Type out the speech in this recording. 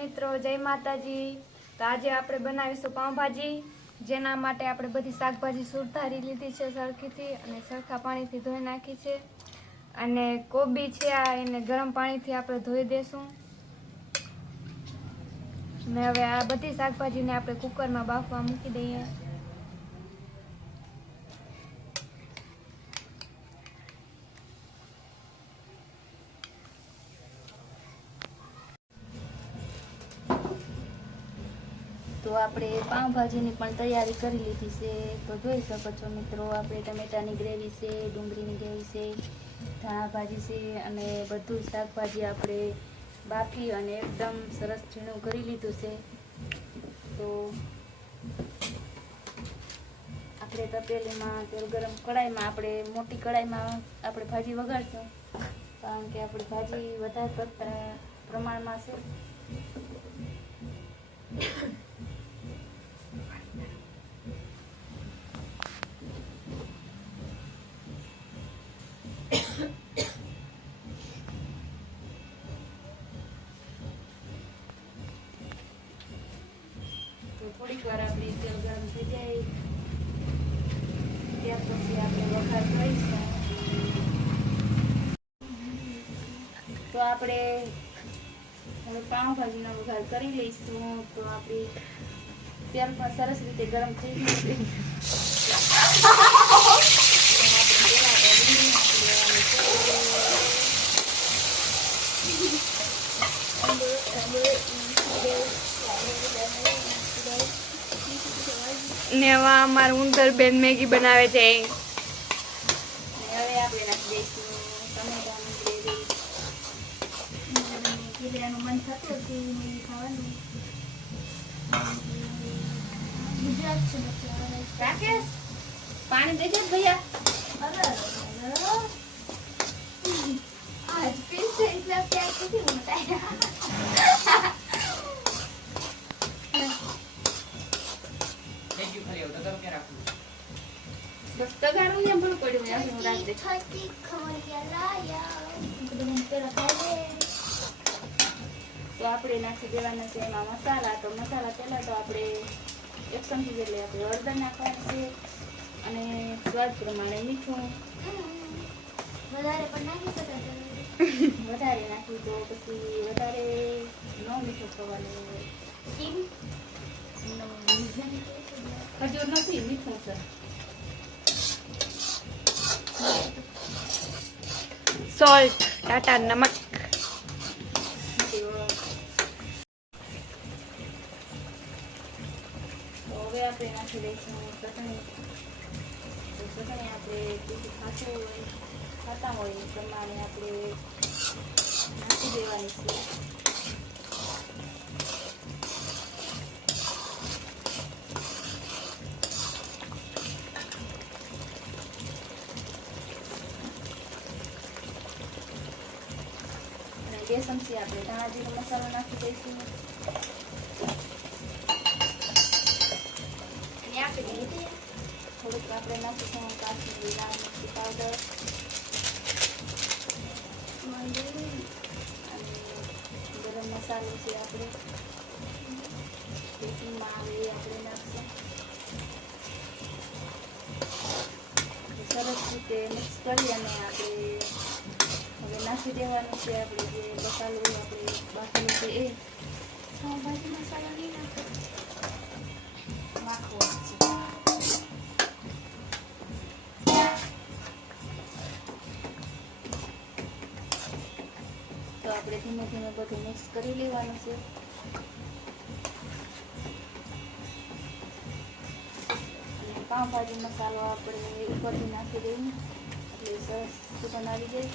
મિત્રો, જય માતાજી। તો આજે આપણે બનાવીશું પાઉંભાજી, જેના માટે આપણે બધી શાકભાજી સુધારી લીધી છે સરખીથી અને સરખા પાણીથી ધોઈ નાખી છે। અને કોબી છે આ એને ગરમ પાણીથી આપણે ધોઈ દેશું। અને હવે આ બધી શાકભાજીને આપણે કુકરમાં બાફવા મૂકી દઈએ। तो આપણે પાઉંભાજીની પણ તૈયારી કરી લીધી છે। તો જોઈ શકો છો મિત્રો, આપણે ટમેટાની ગ્રેવી છે, ડુંગળીની ગ્રેવી છે, ધાણા ભાજી છે અને બધું શાકભાજી આપણે બાફી અને એકદમ સરસ ઝીણું કરી લીધું છે। તો આપણે તપેલીમાં તેલ ગરમ કડાઈમાં આપણે મોટી કડાઈમાં આપણે ભાજી વઘારશું, કારણ કે આપણી ભાજી વધારે પ્રમાણમાં છે। તો થોડીક વાર આપણે તેલ ગરમ થઈ જાય ત્યાર પછી આપણે વઘાર કરીશું। તો આપણે હવે પાઉંભાજીનો વઘાર કરી લઈશું। તો આપણી તેલ પણ સરસ રીતે ગરમ થઈ ગયું છે। ને હવે અમાર ઉંદર બેન મેગી બનાવે છે। હવે આપણે નાખી દઈશું ટમેટાની ગ્રેવી। ગીરાનું મન થતું હતું મેગી ખાવાનું। ગુજરાત છે રાકેશ, પાણી દેજો ભૈયા। आज फिर से इतना प्यार कैसे बताया। बस तगारू ने बोल पड़્યું યાર હું રાખ દે છાતી ખમરિયા લાયા બધું પેલા ખાઈ લે। તો આપણે નાખી દેવાના છે એમાં મસાલા। તો મસાલા પહેલા તો આપણે 1 ચમચી જેટલી આપણે હળદર નાખવાની છે અને સ્વાદ પ્રમાણે મીઠું। વધારે પણ નાખી શકાય, વધારે નાખી તો પછી વધારે ન મીઠું ખવાનું હોય। ખજૂર નથી, મીઠું છે। सॉल्ट, टाटा नमक। तो હવે આપણે નાખી દઈશું ચટણી। તો ચટણી આપણે જેટલું ખાતા હોય એ પ્રમાણે આપણે નાખી દેવાની છે। અને 2 ચમચી આપણે ધાણા જીરું મસાલો નાખી દઈશું। થોડુંક આપણે નાખીશું કાશ્મીરી લાલ મરચું પાવડર અને ગરમ મસાલો છે આપણે પેકિંગમાં આવે એ આપણે નાખશું। સરસ રીતે મિક્સ કરી અને આપણે હવે નાખી દેવાનું છે આપણે જે મસાલો આપણે બાફેલું છે એ। પાઉંભાજી મસાલો નહીં નાખવો છે। તો આપણે ધીમે ધીમે બધું મિક્સ કરી લેવાનું છે। અને પાઉંભાજી મસાલો આપણે ઉપરથી નાખી દઈએ એટલે સરસ સુગંધ આવી જાય।